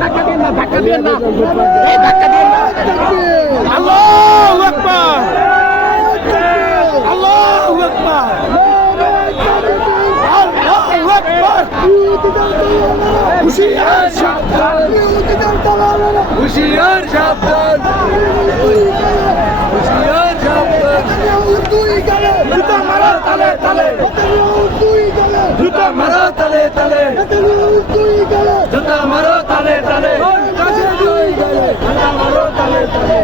ধাক্কা দিয়ে না, ধাক্কা দিয়ে না। আল্লাহু আকবার, আল্লাহু আকবার, আল্লাহু আকবার। হুশিয়ার সাবধান, হুশিয়ার সাবধান, হুশিয়ার সাবধান। জুতা মারো তালে তালে, জুতা মারো তালে তালে, জুতা মারো তালে তালে, জুতা মারো তালে তালে।